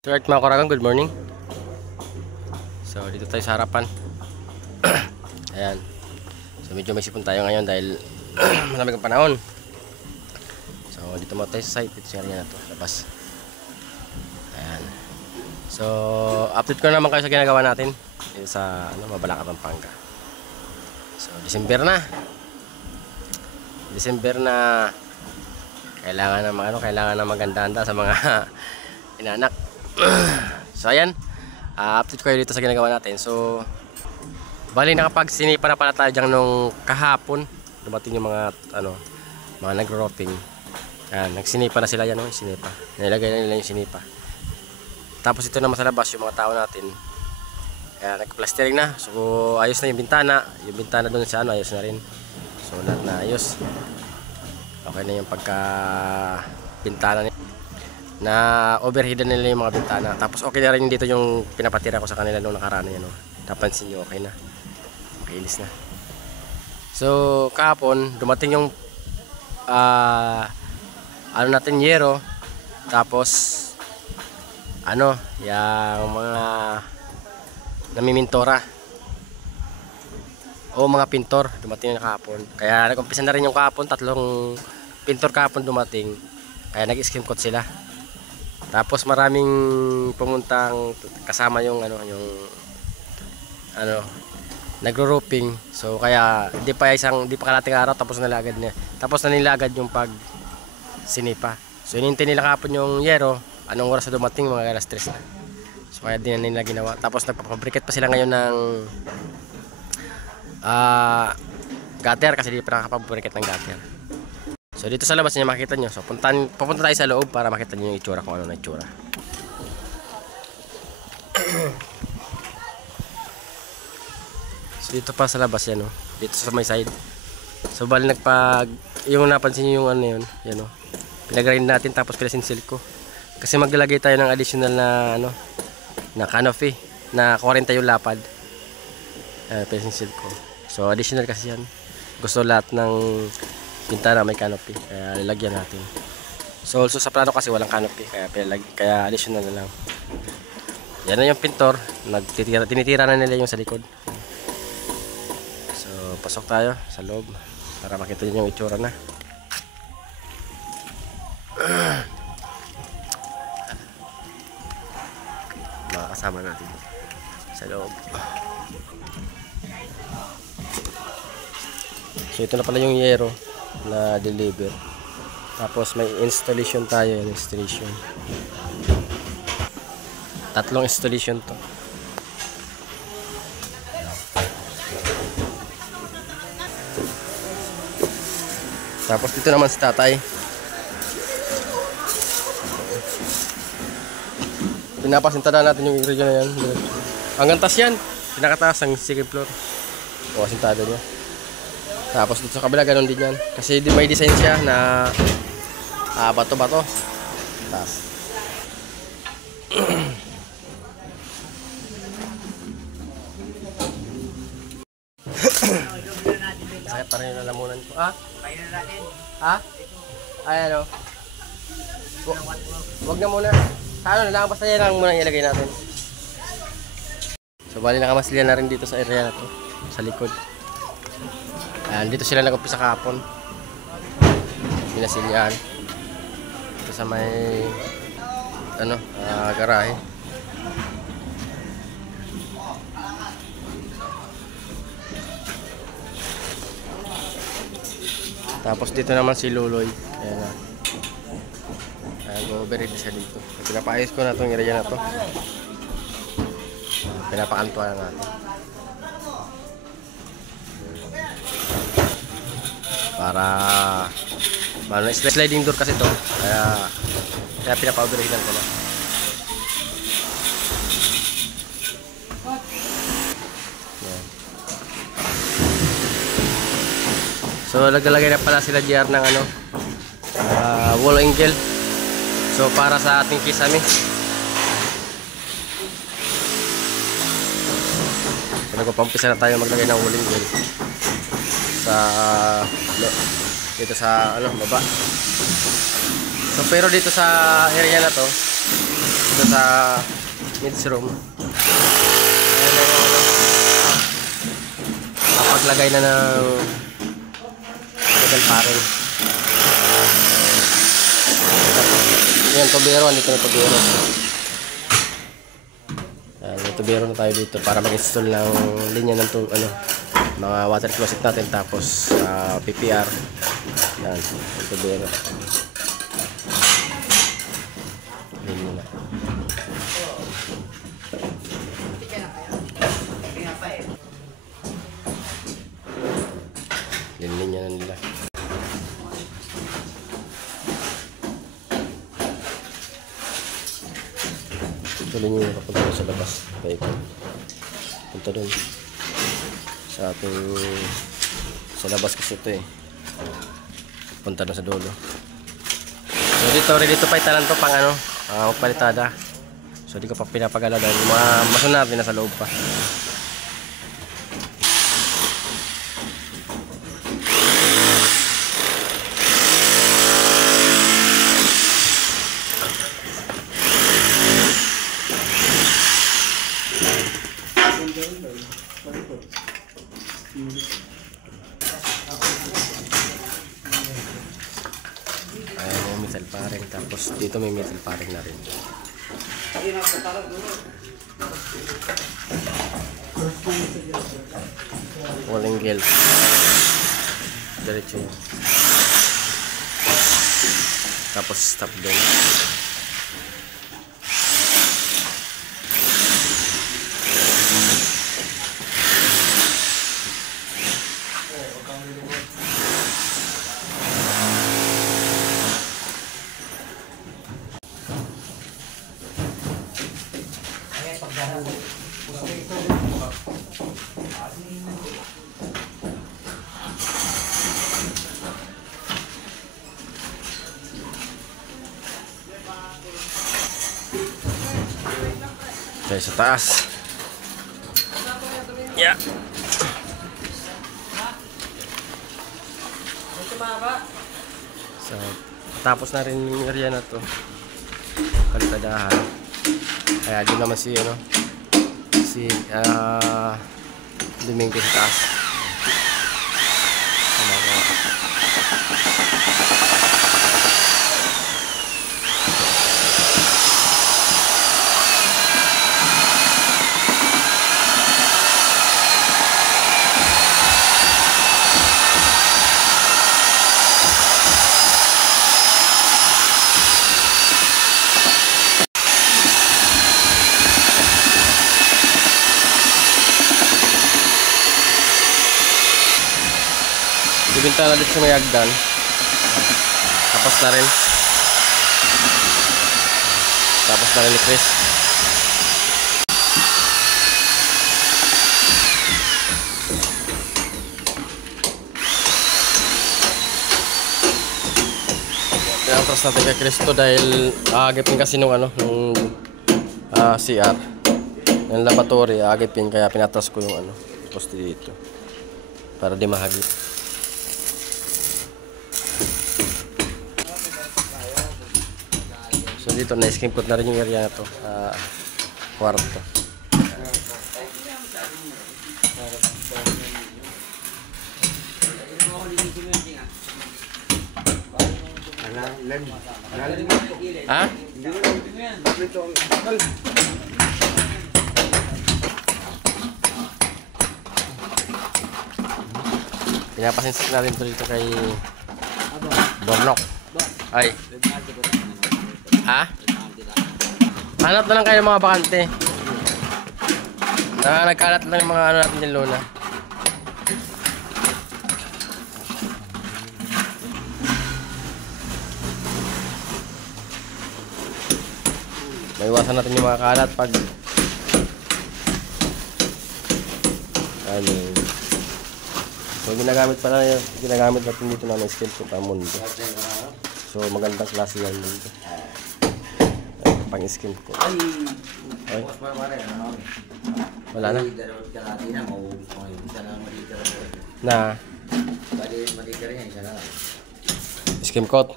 So right mga kuragan, good morning. So dito tayo sa harapan. Ayan. So medyo may sipon tayo ngayon dahil malamig ang panahon. So dito mo tayo sa site. Dito siya na to, labas. Ayan. So update ko naman kayo sa ginagawa natin dito sa Mabalacat, Pampanga. So December na. Kailangan na maganda-handa sa mga inanak. So ayan, update ko kayo dito sa ginagawa natin. So bali nakapagsinipa na pala tayo dyan nung kahapon. Dumating yung mga mga nagro-roping. Ayan, nagsinipa na sila yan, sinipa. Nilagay na nila yung sinipa. Tapos ito naman sa labas yung mga tao natin. Ayan, nagplastering na. So ayos na yung bintana. Yung bintana doon sa ayos na rin. So lahat na ayos. Okay na yung pagka bintana niya. Na overheadan nila yung mga bintana. Tapos okay na rin dito yung pinapatira ko sa kanila nung nakaraan yan. Napansin nyo, okay na. Makinis na. So kahapon dumating yung natin yero. Tapos yung mga namimintora o mga pintor dumating na kahapon. Kaya nag-umpisa na rin yung kahapon. 3 pintor kahapon dumating. Kaya nag-skim coat sila. Tapos maraming pumuntang kasama yung nagro-roofing. So kaya di pa kalating araw tapos na agad niya. Tapos na nila agad yung pag sinipa. So hinintay nila kapon yung yero. Anong oras na dumating? Mga alas 3 na. So kaya din na nila ginawa. Tapos nagpapabriket pa sila ngayon ng gutter kasi di pa nakapag-briket ng gutter. So dito sa labas niya makita nyo. So pupunta tayo sa loob para makita nyo yung itsura, kung ano na itsura. So dito pa sa labas yan, dito sa may side. So bali yung napansin nyo yung yun, yan pinag-grind natin tapos pinasinsil ko. Kasi maglalagay tayo ng additional na canopy na 40 yung lapad. Pinasinsil ko. So additional kasi yan. Gusto lahat ng bintana may canopy, kaya lalagyan natin. So also sa plano kasi walang canopy, kaya additional na lang. Yan na yung pintor, tinitira na nila yung sa likod. So pasok tayo sa loob para makita niyo yung itsura na. Mga kasama natin sa loob. So ito na pala yung yero na deliver. Tapos may installation tayo, installation. 3 installation to. Tapos dito naman si tatay. Pinapasinta na natin yung area na yan. Hanggang taas yan. Pinakataas ang second floor. O asintada niya. Tapos dito sa kabila ganun din yan. Kasi may design siya na bato-bato. Tapos sakit pa rin yung lalamunan ko. Kaya na natin. Ay Huwag na muna. Na lang, basta yan lang muna ilagay natin. So bali nakamasilya na rin dito sa area na to. Sa likod. Ayan, dito sila nag-umpisa kahapon. Pinasilyan. Dito sa may garahe. Tapos dito naman si Luloy. Ayan na. Ayan, go-overhead siya dito. Pinapaayos ko na itong area na to. Pinapakantuan na natin. Para sliding door kasi to, kaya pinapa-overheadan ko na. Yan. So naglalagay na pala sila GR ng wall angle. So para sa ating kisame. So nagpapampisa na tayo maglagay ng wall angle sa dito sa baba. So pero dito sa area na to, dito sa mids room, paglagay na ng metal paring. Yan, tubero, andito na tubero. Yan, may tubero na tayo dito para mag-install ng linya ng mga water closet natin, tapos PPR. Yan, yung tubero. Linya na. Linya na nila. Tuloy nyo yung kapunta sa labas. Paikot. Punta dun. Sa ating... Sa labas kasi ito eh. Punta dun sa dulo. So dito, ready to fight na lang to pang palitada. So di ko pa pinapagala dahil mga mason natin nasa loob pa. Ayan yung metal paring, tapos dito may metal paring na rin. Walang gel. Diretso yun. Tapos stop doon. Tayo sa taas. Yeah. So, tapos na rin yung area na to. Palitadahan. Kaya doon naman si Domingo sa taas. Ibinta na dito sa may hagdan. Tapos na rin. Tapos na rin ni Chris. Pinatras natin kay Chris to dahil agipin kasi nung CR. Yung laboratory, agipin, kaya pinatras ko yung poste dito. Para di mahagip. So dito na-skim coat na rin yung area na to, kwarto. Ha? Pinapasinsin natin ito dito kay Bornok. Ay. Ha? Hanap na lang kayo mga bakante. Nagkalat lang yung mga natin yung luna. Maiwasan natin yung mga kalat pag so ginagamit natin dito na skill ko pa mundo. So magandang klase yan mundo. Pang skin ko. Ay. Wala na. Na. Skim coat.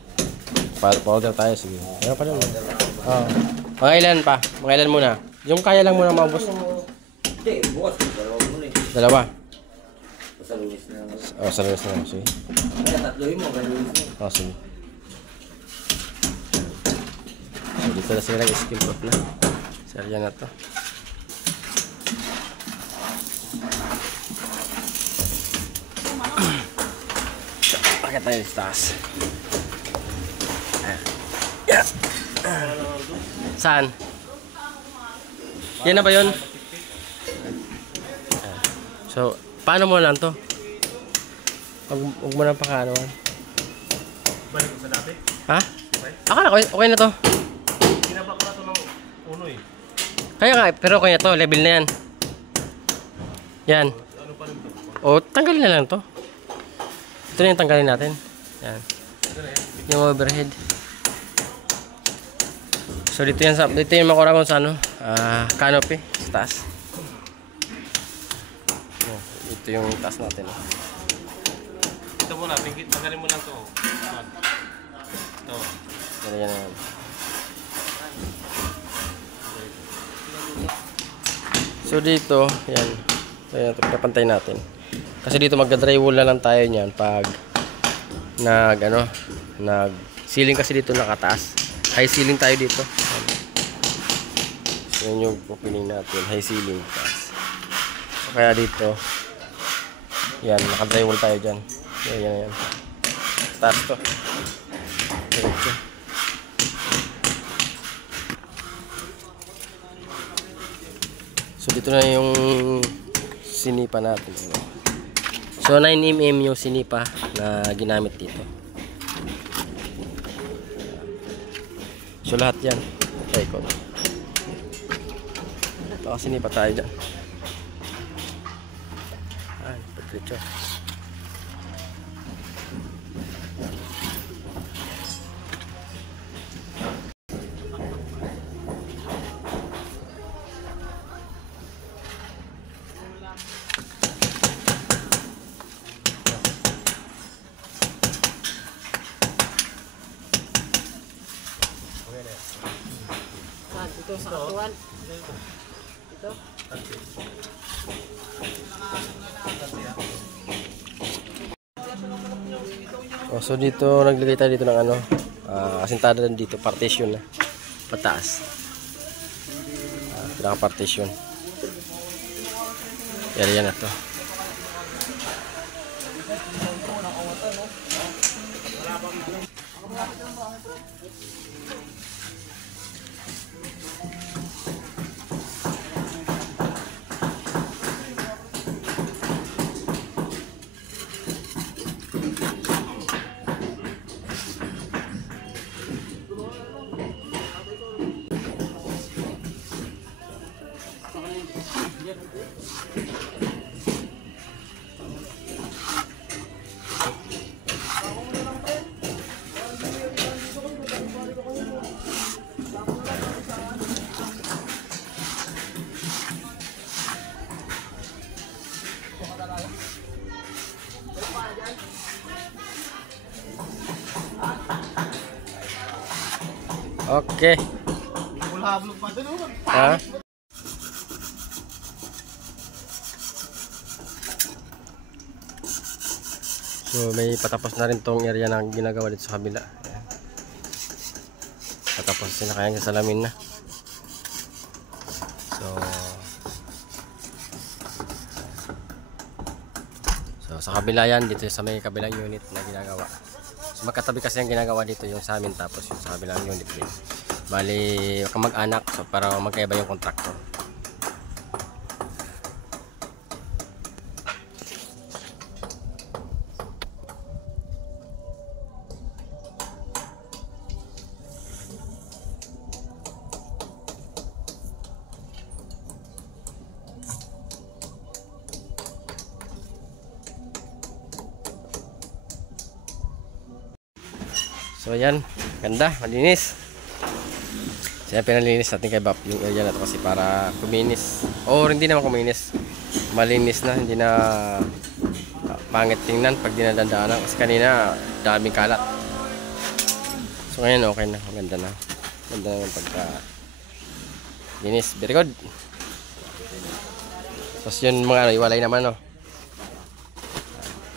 Powder tayo, sige. Ano pa rin? Oo. Mga ilan pa? Mga ilan muna? Yung kaya lang muna maubos. Hindi, bukas. Dalawa muna eh. Dalawa? Sa lunis na. Oo, sa lunes na. Sige. Kaya tatlohin mo, kaya lunis mo. Oo, sige. So, dito na sila nag-skill proof na. Serya na to. Pakit tayo sa taas. Yeah. Saan? Yan na ba yun? So, paano mo lang to? Huwag mo nang pakaanuan. Balik ko sa dati? Ha? Akala ko, okay na to. Kinaba ko na ito ng uno eh. Kaya nga, pero okay na to. Level na yan. Yan. Ano pa rin ito? O, tanggalin na lang to. Ito na yung tanggalin natin. Yan. Yung overhead. So, dito yung makurangon sa ano, canopy. Sa taas. Oh, ito yung taas natin. Ito muna, tanggalin mo lang ito. Ito. Yan, yan. So, dito, yan. So, yan, papantay natin. Kasi dito magda-drywall na lang tayo niyan pag nag-ceiling kasi dito nakataas. High ceiling tayo dito. So, yun yung opening natin. High ceiling. Taas. So, kaya dito, yan, naka-drywall tayo dyan. Yan. Taas to. Diretso. So, dito na yung sinipa natin. So 9mm yung sinipa na ginamit dito. So lahat yan. Okay, ko. Baka sinipa tayo dyan. Ay, pagkritso. Ito sa katuan. Ito. Oh, so dito naglagay tayo dito ng ano, asintada din dito, partition na. Pataas. Pinaka-partition. Yan na to. Okay. Bulhabog pa doon. Ha? So may patapos na rin tong area na ginagawa dito sa kabila. Ayan. Patapos sila kaya sa salamin na. So sa kabila yan, dito sa may kabilang unit na ginagawa. So magkatabi kasi ang ginagawa dito yung sa amin, tapos yung sa kabilang unit din. Bali, kamag-anak, so para magkaiba yung kontraktor. So ayan, ganda, malinis. Kaya pinalinis natin kay Bap yung area na to kasi para kuminis. O hindi naman kuminis, malinis na, hindi na pangit tingnan pag dinadandaanan kasi kanina daming kalat. So ngayon okay na, maganda na. Ganda na yung pagka linis. Very good. Tapos yun mga ano, iwalay naman no.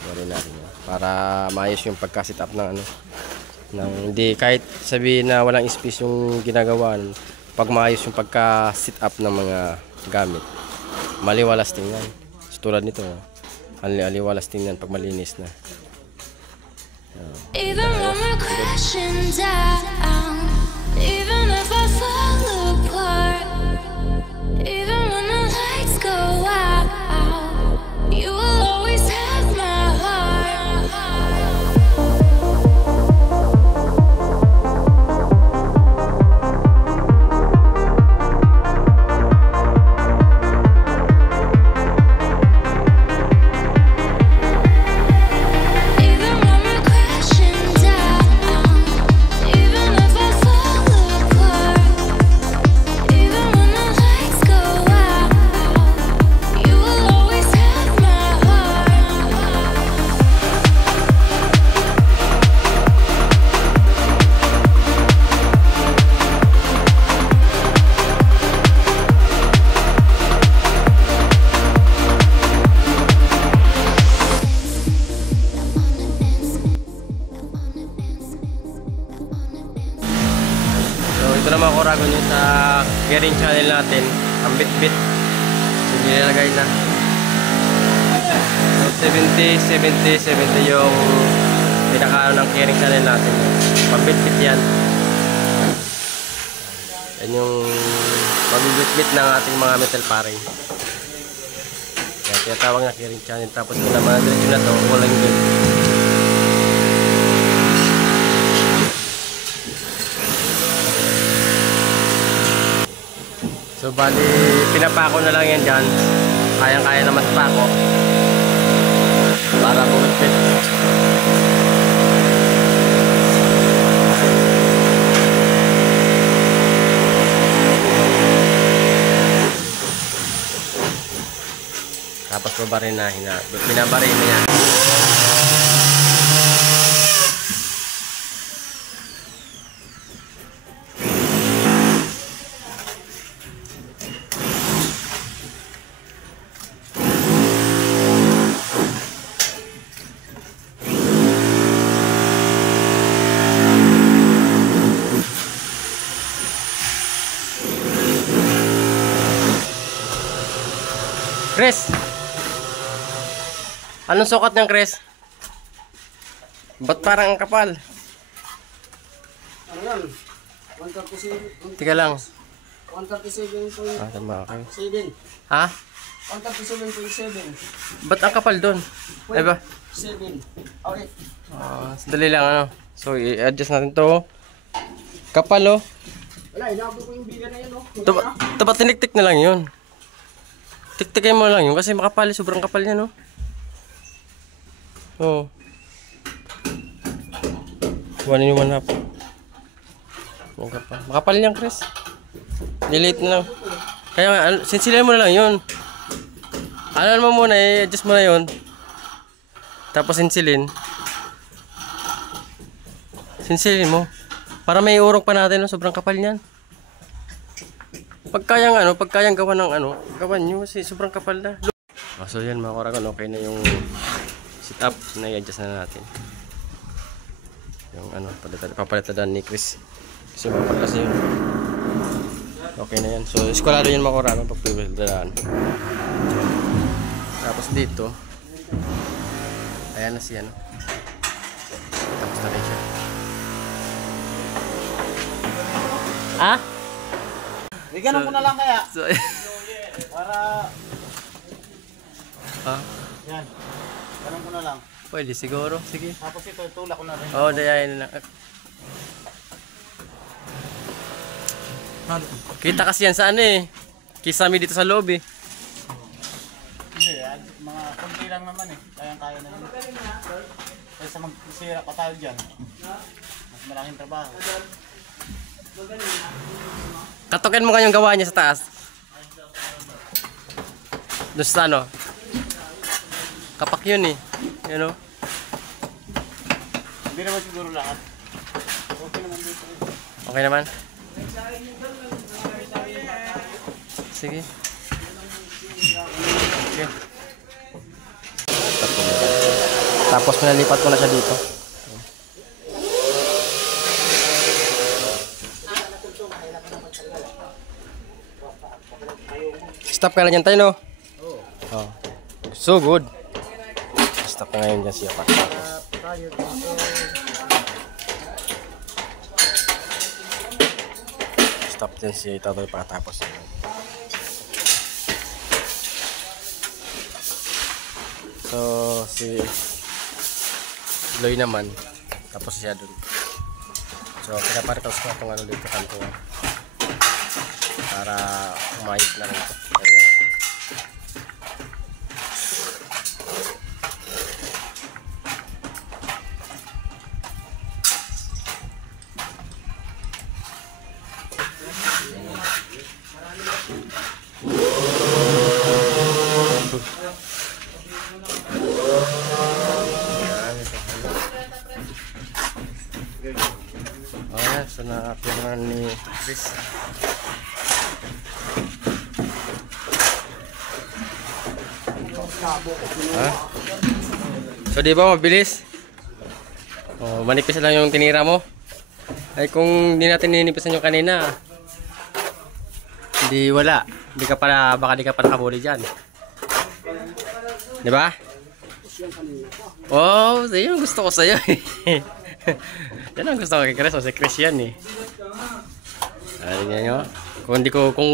Iwalay natin yun. Para maayos yung pagka-sit up ng ano. Nang hindi kahit sabihin na walang space yung ginagawa, pag maayos yung pagka-sit up ng mga gamit, maliwalas tingnan. So, tulad nito, aliwalas tingnan pag malinis na. Even when we're crashing down, even if I fall apart, even when the lights go out, you will always have my heart. Even when we're crashing down, even if I fall apart, even when the lights go out, you will always have my heart. So ito naman Koragon yung sa gearing channel natin, ang bit-bit. So nilalagay na. So 70, 70, 70 yung pinaka ng gearing channel natin. Pambit-bit yan. Yan yung mabibit-bit ng ating mga metal paring. Yan, tinatawag na gearing channel. Tapos ito naman, diretso na to, walang good. So bali, pinapako na lang yan dyan. Kayang-kaya naman pako. Para bumipit. Tapos babarin na, binabarin na yan. Chris! Anong sukat niyan, Chris? Ba't parang ang kapal? Ano yan? 137. Tika lang. 137.7. Ah, tama, okay. Ha? 137.7. Ba't ang kapal doon? Diba? 7. Okay. Sandali lang, ano. So, i-adjust natin to. Kapal, oh. Wala, inabot ko yung biga na yan, oh. Dapat tinik-tik na lang yun. Tik-tikin mo lang yun kasi makapal, sobrang kapal niya, no? Oo. One in one half. Makapal niyan, Chris. Delete na lang. Kaya nga, sinsilin mo na lang yun. Ano mo muna, i-adjust mo na yun. Tapos sinsilin. Sinsilin mo. Para may urong pa natin, no? Sobrang kapal niyan. Pagkayang gawa ng gawan nyo kasi sobrang kapal na. So yan mga Koragon, okay na yung sit up na i-adjust na natin. Yung papalitan ni Chris. Kasi mapal kasi yun. Okay na yan. So eskwalado yan mga Koragon pag pipilitan. Tapos dito, ayan na siya. Tapos na rin siya. Ah? Ganun ko na lang kaya. So, Para... ah, Yan. Ganun ko na lang. pwede siguro. Sige. Tapos ito, tulak ko na rin. Oo, dayain na lang. Kita kasi yan sa kisame dito sa loob eh. Hindi, mga konti lang naman eh. Kayang-kaya na yun. Kaysa magsira pa tayo dyan. Mas malaking trabaho. Katukin mo kanyang gawa niya sa taas. Doon sa kapak yun eh. You know? Hindi naman siguro lahat. Okay naman din. Okay naman? Sige. Sige. Tapos pinalipat ko na siya dito. Stop ka na dyan tayo, no? Oh. So good. Stop ka ngayon dyan siya pa. Stop dyan siya ito pagkatapos. So, si Loy naman. Tapos siya dun. So, pinaparitos ko itong ano dito kanto. Para umayos na rin ito. Ayan. Ayan, so na-appearan ni Chris. Ha? So di ba mabilis? Oh, manipis lang yung tinira mo. Ay kung di natin ninipisan yung kanina, hindi wala. Hindi ka para, baka di ka pa nakabuli dyan. Di ba? Oh, yun ang gusto ko sa'yo. Yan ang gusto ko kay Chris. O si Chris yan eh. Ayan nyo. Kung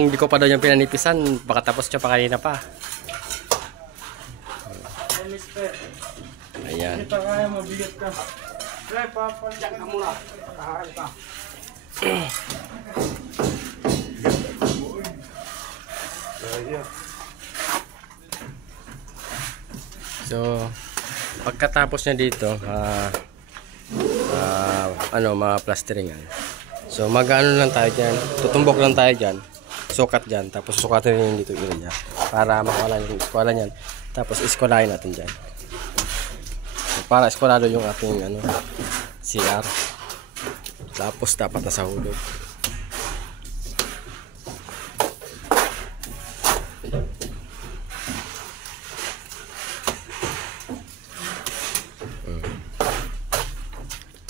di ko pa daw yung pinanipisan, baka tapos siya pa kanina pa. Ayan. Ito kaya mabigat ka. Pre, papadyak ka muna. Pakahaan ka. So, pagkatapos niya dito, mga plasteringan. So, mag-ano lang tayo dyan. Tutumbok lang tayo dyan. Sukat dyan. Tapos sukatin rin dito area. Para makawala yung eskwala niyan. Tapos eskwalahin natin dyan. So, para eskwalado yung ating CR. Tapos dapat nasa hulog.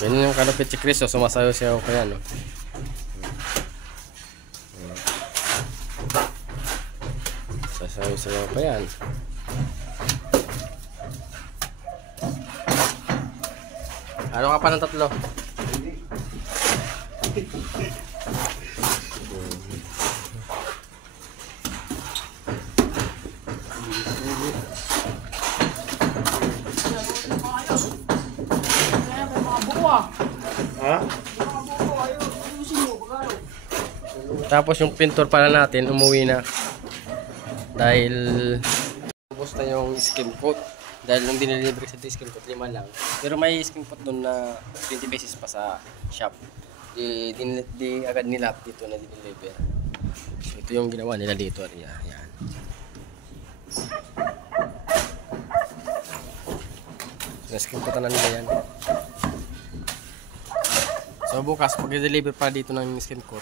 Yan yung kalapit si Chris, so sumasayo siya ako kaya, no? Sasayo-sayo pa yan. Ano ka pa ng tatlo? Ha? Tapos yung pintor pala natin umuwi na dahil ubos na yung skim coat, dahil nung dinilibre sa skim coat 5 lang, pero may skim coat doon na 20 pesos pa sa shop. Di agad nilap dito na dinilibre. So ito yung ginawa nila dito. Ayan. So skim coat na nila yan. So bukas pag i-deliver pa dito ng skin coat,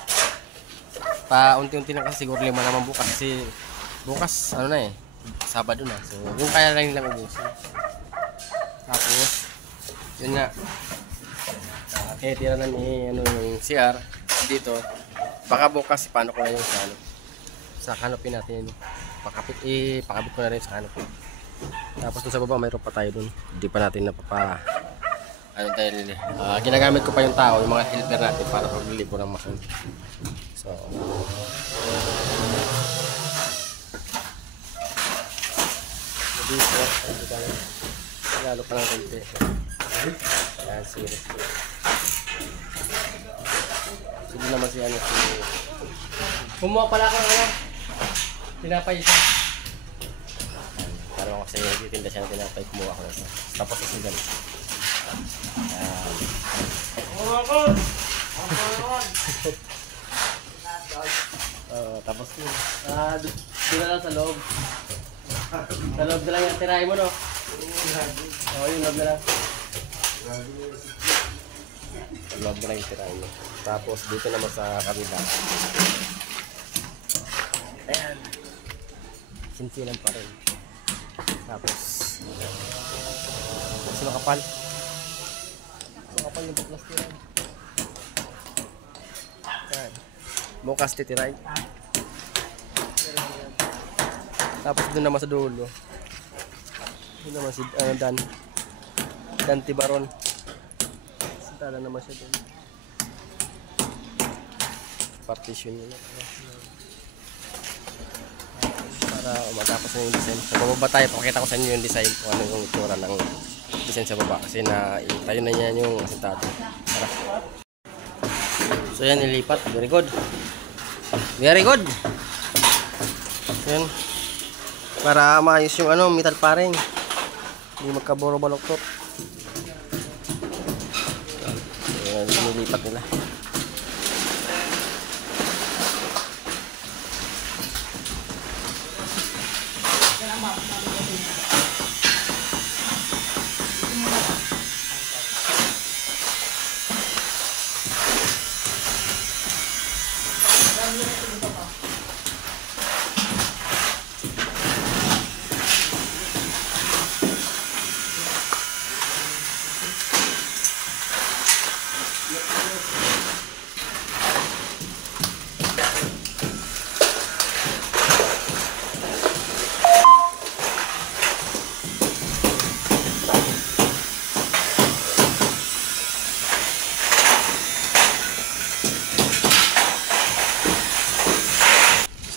pa unti-unti na kasi siguro 5 naman bukas kasi bukas Sabado na. So yung kaya lang nilang ubusin. Tapos yun nga, kaya tira na ni yung CR dito. Baka bukas paano ko na yung sa canopy natin, pakabit ko na rin sa canopy. Tapos dun sa baba mayroon pa tayo dun, hindi pa natin dahil ginagamit ko pa yung tao, yung mga helper natin para paglilibo ng mason. So dito lalo pa lang konti. Ayan, serious. Sige naman si kumuha pala ako tinapay siya. Parang ako sa'yo nagtitinda siya ng tinapay, kumuha ko na siya. Tapos isigan. Tapos doon na lang sa loob. Sa loob na lang yung tirahin mo, no? Oo, yung loob na lang. Sa loob na lang yung tirahin mo. Tapos dito naman sa kabila. Ayan. Sinsilan pa rin. Tapos kasi makapal. Makapal yung pagplastiran. Ayan. Bukas titiray. Tapos doon naman sa dulo. Doon naman si Dan Tibaron. Sintala naman siya doon. Partition nila. Para matapos na yung design. Sa baba tayo, pakita ko sa inyo yung design kung ano yung itsura ng design sa baba. Kasi tayo na yan yung asintado. Tara. So yan, nilipat. Very good. Very good. Yan. Para maayos yung metal paring. Hindi magkaburo baloktot. Yan, nilipat nila.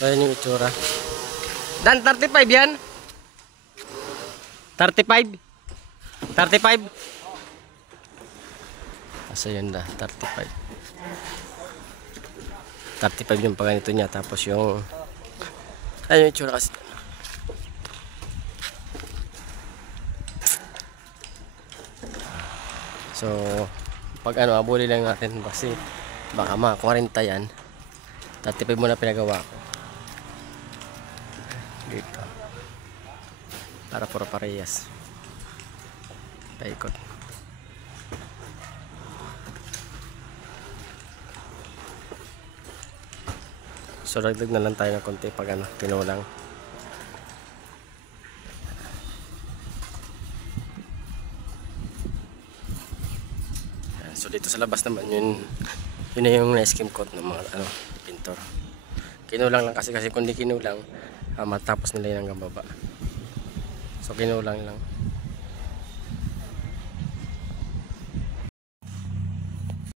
So yun yung itsura. Dan, 35 yan? 35? 35? So yun na, 35. 35 yung paganito niya. Tapos yung ayun yung itsura kasi. So pag abuli lang natin kasi baka mga 40 yan. 35 muna pinagawa ko dito para puro parehas paikot. So dagdag na lang tayo ng konti pag pinulang. So dito sa labas naman yun na yung na-skim coat ng mga pintor. Kinulang lang kasi kung di kinulang matapos nila yun hanggang baba. So kinulang lang.